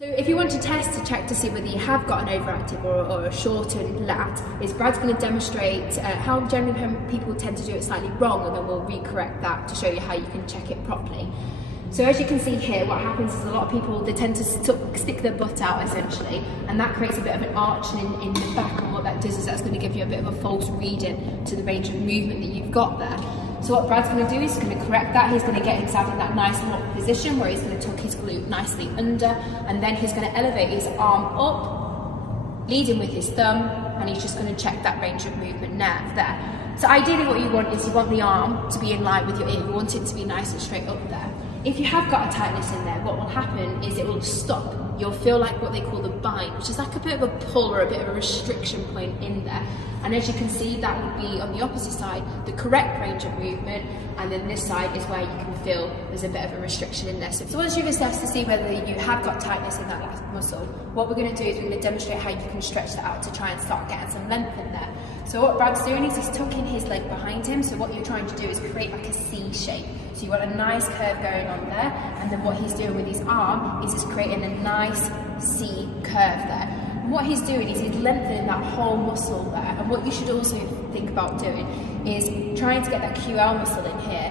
So if you want to test to check to see whether you have got an overactive or a shortened lat, is Brad's going to demonstrate how generally people tend to do it slightly wrong, and then we'll recorrect that to show you how you can check it properly. So as you can see here, what happens is a lot of people, they tend to stick their butt out essentially, and that creates a bit of an arch in the back, and what that does is that's going to give you a bit of a false reading to the range of movement that you've got there. So what Brad's going to do is he's going to correct that. He's going to get himself in that nice locked position where he's going to tuck his glute nicely under, and then he's going to elevate his arm up, leading with his thumb, and he's just going to check that range of movement nerve there. So ideally what you want is you want the arm to be in line with your ear. You want it to be nice and straight up there. If you have got a tightness in there, what will happen is it will stop. You'll feel like what they call the bind, which is like a bit of a pull or a bit of a restriction point in there. And as you can see, that would be on the opposite side, the correct range of movement, and then this side is where you can feel there's a bit of a restriction in there. So once you've assessed to see whether you have got tightness in that last muscle, what we're going to do is we're going to demonstrate how you can stretch that out to try and start getting some length in there. So what Brad's doing is he's tucking his leg behind him, so what you're trying to do is create like a C shape. So you want a nice curve going on there, and then what he's doing with his arm is he's creating a nice C curve there. And what he's doing is he's lengthening that whole muscle there, and what you should also think about doing is trying to get that QL muscle in here,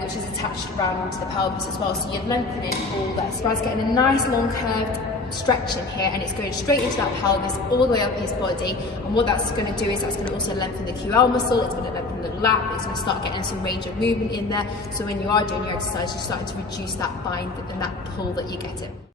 which is attached around to the pelvis as well, so you're lengthening all there. So Brad's getting a nice long curved stretch in here, and it's going straight into that pelvis all the way up his body, and what that's going to do is that's going to also lengthen the QL muscle, it's going to lengthen the lat, it's going to start getting some range of movement in there, so when you are doing your exercise you're starting to reduce that bind and that pull that you're getting.